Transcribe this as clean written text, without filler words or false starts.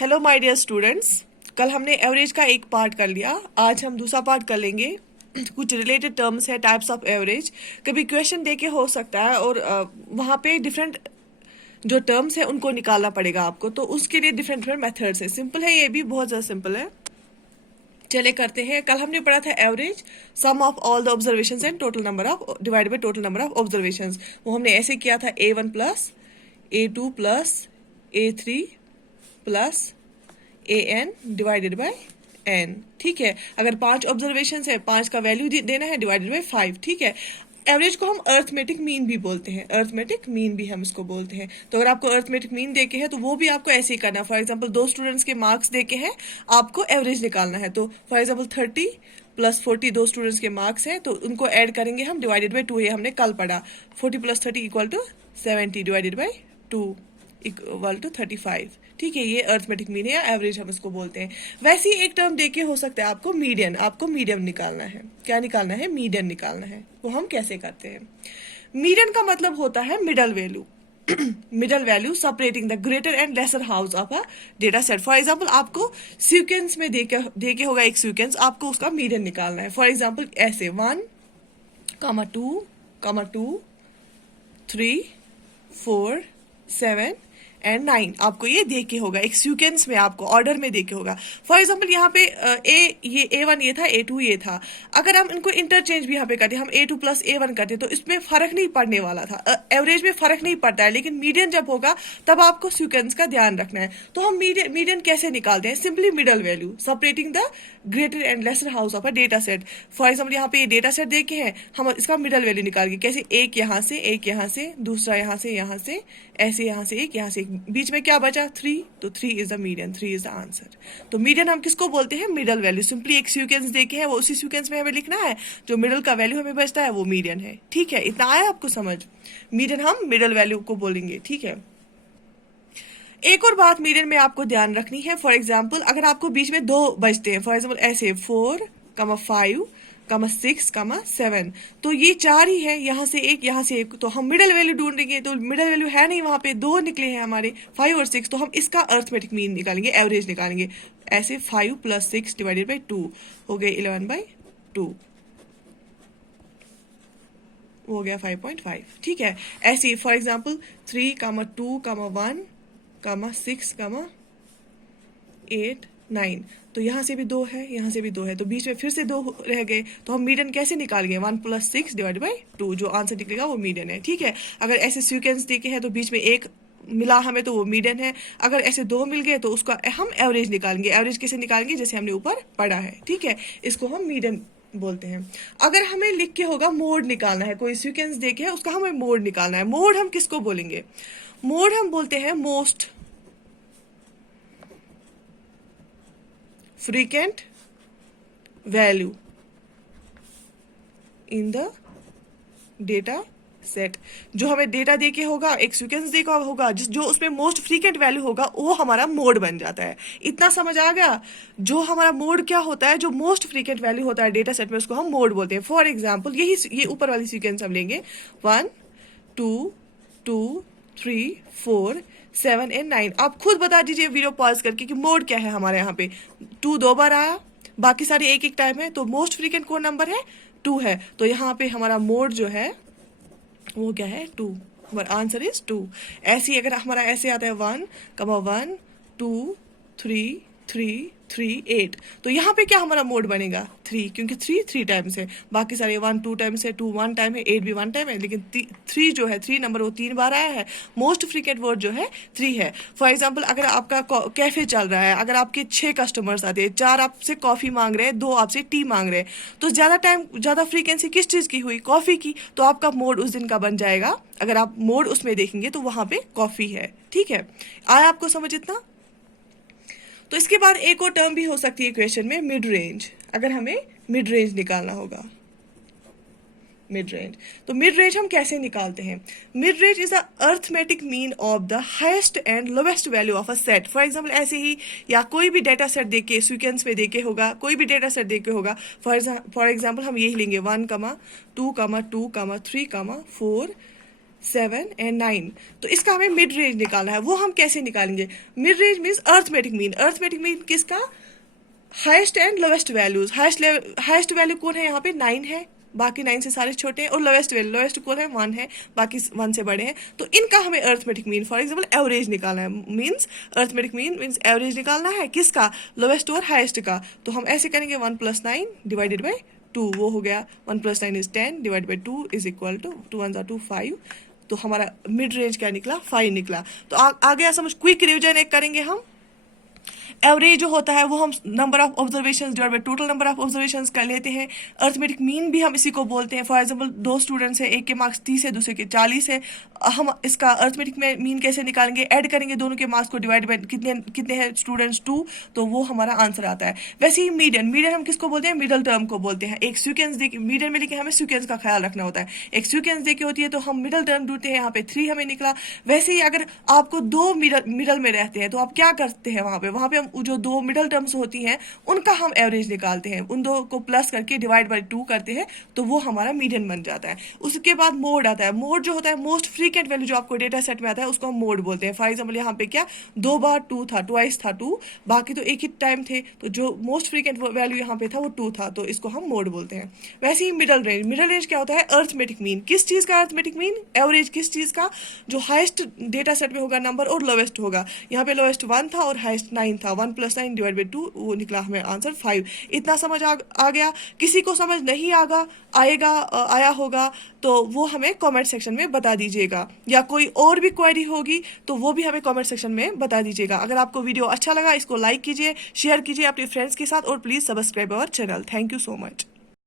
Hello my dear students. कल हमने average का एक पार्ट कर लिया, आज हम दूसरा पार्ट कर लेंगे। कुछ रिलेटेड टर्म्स है, टाइप्स ऑफ एवरेज। कभी क्वेश्चन देके हो सकता है और वहाँ पे डिफरेंट जो टर्म्स है उनको निकालना पड़ेगा आपको, तो उसके लिए डिफरेंट डिफरेंट मेथड्स है। सिंपल है, ये भी बहुत ज़्यादा सिंपल है। चले करते हैं। कल हमने पढ़ा था average, sum of all the observations and total number of divided by total number of observations. वो हमने ऐसे किया था A1 plus A2 plus A3 plus an divided by n। ठीक है, अगर 5 ऑब्जर्वेशन है, 5 का वैल्यू देना है डिवाइडेड बाय 5। ठीक है, एवरेज को हम अर्थमेटिक मीन भी बोलते हैं, अर्थमेटिक मीन भी हम इसको बोलते हैं। तो अगर आपको अर्थमेटिक मीन देके है तो वो भी आपको ऐसे ही करना है। फॉर एग्जांपल 2 स्टूडेंट्स के मार्क्स देके हैं, आपको एवरेज निकालना है। तो फॉर एग्जांपल 30 प्लस 40 2 स्टूडेंट्स के मार्क्स हैं, तो उनको ऐड करेंगे हम डिवाइडेड बाय 2। ये हमने कल पढ़ा। 40 plus 30 equal to 70 divided by 2 equal to 35। ठीक है, ये अर्थमेटिक मीन है या एवरेज हम इसको बोलते हैं। वैसे ही एक टर्म देके हो सकता है आपको मीडियन, आपको मीडियम निकालना है। क्या निकालना है? मीडियन निकालना है। वो हम कैसे करते हैं? मीडियन का मतलब होता है middle value. Middle value separating the greater and lesser house of a data set. For example आपको सीक्वेंस में देके होगा एक सीक्वेंस, आपको उसका मीडियन निकालना है। फॉर एग्जाम्पल ऐसे 1, 2, 3, 4, 7 एंड 9 आपको ये देके होगा एक सीक्वेंस में, आपको ऑर्डर में देके होगा। फॉर एग्जांपल यहाँ पे ये A1 ये था, A2 ये था। अगर हम इनको इंटरचेंज भी यहाँ पे करते, हम A2 प्लस A1 करते तो इसमें फर्क नहीं पड़ने वाला था। एवरेज में फर्क नहीं पड़ता है, लेकिन मीडियन जब होगा तब आपको सीक्वेंस का ध्यान रखना है। तो हम मीडियन कैसे निकालते हैं? Simply middle value separating the greater and lesser house of a data set. For example यहाँ पे ये डेटा सेट देके हैं, हम इसका मिडल वैल्यू निकालेंगे। कैसे? एक यहाँ से, एक यहाँ से, दूसरा यहाँ से, ऐसे यहाँ से एक, यहाँ से एक, बीच में क्या बचा? 3। तो 3 is the median, 3 is the answer. तो मीडियन हम किसको बोलते हैं? Middle value. सिंपली एक सीक्वेंस देके है, वो उसी सीक्वेंस में हमें लिखना है, जो मिडल का वैल्यू हमें बचता है वो मीडियन है। ठीक है, इतना आया आपको समझ? मीडियन हम मिडल वैल्यू को बोलेंगे। ठीक है, एक और बात मीडियन में आपको ध्यान रखनी है। फॉर एग्जाम्पल अगर आपको बीच में 2 बचते हैं, फॉर एग्जाम्पल ऐसे 4, 5, 6, 7, तो ये 4 ही है, यहाँ से एक, यहाँ से एक। तो हम मिडल वैल्यू ढूंढेंगे, तो मिडल वैल्यू है नहीं वहां पे, 2 निकले हैं हमारे, 5 और 6। तो हम इसका अर्थमेटिक मीन निकालेंगे, एवरेज निकालेंगे। ऐसे 5 प्लस 6 डिवाइडेड बाई 2 हो गए 11/2, हो गया 5.5। ठीक है, ऐसे ही फॉर एग्जाम्पल 3, 2, 1, 6, 8, 9, तो यहाँ से भी 2 है, यहाँ से भी 2 है, तो बीच में फिर से 2 रह गए। तो हम मीडियन कैसे निकालेंगे? 1 प्लस 6 डिवाइड बाई 2, जो आंसर निकलेगा वो मीडियन है। ठीक है, अगर ऐसे सीक्वेंस देखे हैं तो बीच में 1 मिला हमें तो वो मीडियन है। अगर ऐसे 2 मिल गए तो उसका हम एवरेज निकालेंगे। एवरेज कैसे निकालेंगे? जैसे हमने ऊपर पढ़ा है। ठीक है, इसको हम मीडियन बोलते हैं। अगर हमें लिख के होगा मोड निकालना है, कोई सीक्वेंस देखे है उसका हमें मोड निकालना है। मोड हम किसको बोलेंगे? मोड हम बोलते हैं most frequent value in the data set. जो हमें डेटा देके होगा, एक सीक्वेंस देखा होगा, जो उसमें मोस्ट फ्रीक्वेंट वैल्यू होगा वो हमारा मोड बन जाता है। इतना समझ आ गया? जो हमारा मोड क्या होता है, जो मोस्ट फ्रीक्वेंट वैल्यू होता है डेटा सेट में, उसको हम मोड बोलते हैं। फॉर एग्जाम्पल ये ऊपर वाली सीक्वेंस हम लेंगे 1, 2, 2, 3, 4, 7 एंड 9। आप खुद बता दीजिए वीडियो पॉज करके कि मोड क्या है हमारे यहाँ पे। 2 2 बार आया, बाकी सारे एक एक टाइम है, तो मोस्ट फ्रीक्वेंट कौन नंबर है? 2 है। तो यहाँ पे हमारा मोड जो है वो क्या है? 2। हमारा आंसर इज 2। ऐसे ही अगर हमारा ऐसे आता है 1, 1, 2, 3, 3, 3, 8, तो यहाँ पे क्या हमारा मोड बनेगा? 3, क्योंकि 3 टाइम्स है। बाकी सारे 1 2 टाइम्स है, 2 1 टाइम है, 8 भी 1 टाइम है, लेकिन 3 जो है, 3 नंबर वो 3 बार आया है। मोस्ट फ्रीक्वेंट वर्ड जो है 3 है। फॉर एग्जाम्पल अगर आपका कैफे चल रहा है, अगर आपके 6 कस्टमर्स आते हैं, 4 आपसे कॉफी मांग रहे हैं, 2 आपसे टी मांग रहे हैं, तो ज्यादा फ्रीक्वेंसी किस चीज की हुई? कॉफी की। तो आपका मोड उस दिन का बन जाएगा, अगर आप मोड उसमें देखेंगे तो वहां पे कॉफी है। ठीक है, आया आपको समझ इतना? तो इसके बाद एक और टर्म भी हो सकती है क्वेश्चन में, मिड रेंज। अगर हमें मिड रेंज निकालना होगा, मिड रेंज, तो मिड रेंज हम कैसे निकालते हैं? Mid range is the arithmetic mean of the highest and lowest value of a set. For example ऐसे ही, या कोई भी डेटा सेट देके सीक्वेंस में देके होगा, कोई भी डेटा सेट देके होगा। फॉर एग्जाम्पल हम यही लेंगे 1, 2, 2, 3, 4, 7 एंड 9। तो इसका हमें मिड रेंज निकालना है। वो हम कैसे निकालेंगे? Mid range means arithmetic mean. Arithmetic mean किसका? Highest and lowest values. Highest value कौन है यहाँ पे? 9 है, बाकी 9 से सारे छोटे हैं। और लोवेस्ट वैल्यू, लोवेस्ट कौन है? 1 है, बाकी 1 से बड़े हैं। तो इनका हमें arithmetic mean, for example average निकालना है। Means arithmetic mean means average निकालना है किसका? लोवेस्ट और हाईएस्ट का। तो हम ऐसे करेंगे 1 + 9 डिवाइडेड बाई 2, वो हो गया 1 + 9 is 10 divide by 2 is equal to 2 1 2 5। तो हमारा मिड रेंज क्या निकला? 5 निकला। तो आ गया समझ। क्विक रिवीजन एक करेंगे हम। एवरेज जो होता है वो हम number of observations divide by total number of observations कर लेते हैं। अर्थमेटिक मीन भी हम इसी को बोलते हैं। फॉर एग्जांपल 2 स्टूडेंट्स हैं, एक के मार्क्स 30 है, दूसरे के 40 है। हम इसका अर्थमेटिक मीन कैसे निकालेंगे? ऐड करेंगे दोनों के मार्क्स को, डिवाइड बाय कितने हैं स्टूडेंट्स 2, तो वो हमारा आंसर आता है। वैसे ही मीडियन, मीडियन हम किसको बोलते हैं? मिडल टर्म को बोलते हैं। एक सीक्वेंस देखिए मीडियन में, लेकिन हमें सीक्वेंस का ख्याल रखना होता है। एक सीक्वेंस देखी होती है तो हम मिडल टर्म ढूंढते हैं। यहाँ पे 3 हमें निकला। वैसे ही अगर आपको 2 मिडल में रहते हैं तो आप क्या करते हैं? वहां पे हम जो 2 मिडल टर्म्स होती हैं उनका हम एवरेज निकालते हैं। उन दो को प्लस करके डिवाइड बाय 2 करते हैं, तो वो हमारा मीडियन बन जाता है। उसके बाद मोड आता है। मोड जो होता है मोस्ट फ्रीक्वेंट वैल्यू जो आपको डेटा सेट में आता है उसको हम मोड बोलते हैं। फॉर एग्जांपल यहाँ पे क्या 2 बार 2 था, ट्वाइस था 2, बाकी तो एक ही टाइम थे, तो जो मोस्ट फ्रीक्वेंट वैल्यू यहाँ पे था वो 2 था, तो इसको हम मोड बोलते हैं। वैसे ही मिडल रेंज, मिडल रेंज क्या होता है? Arithmetic mean. किस चीज का अर्थमेटिक मीन? एवरेज किस चीज का? जो हाईएस्ट डेटा सेट में होगा नंबर और लोवेस्ट होगा। यहाँ पे लोवेस्ट 1 था और हाईएस्ट 9 था। 1 + 9 डिवाइड बाई 2, वो निकला हमें आंसर 5। इतना समझ आ गया? किसी को समझ नहीं आया होगा तो वो हमें कमेंट सेक्शन में बता दीजिएगा, या कोई और भी क्वेरी होगी तो वो भी हमें कमेंट सेक्शन में बता दीजिएगा। अगर आपको वीडियो अच्छा लगा इसको लाइक कीजिए, शेयर कीजिए अपने फ्रेंड्स के साथ, और please subscribe our channel. Thank you so much.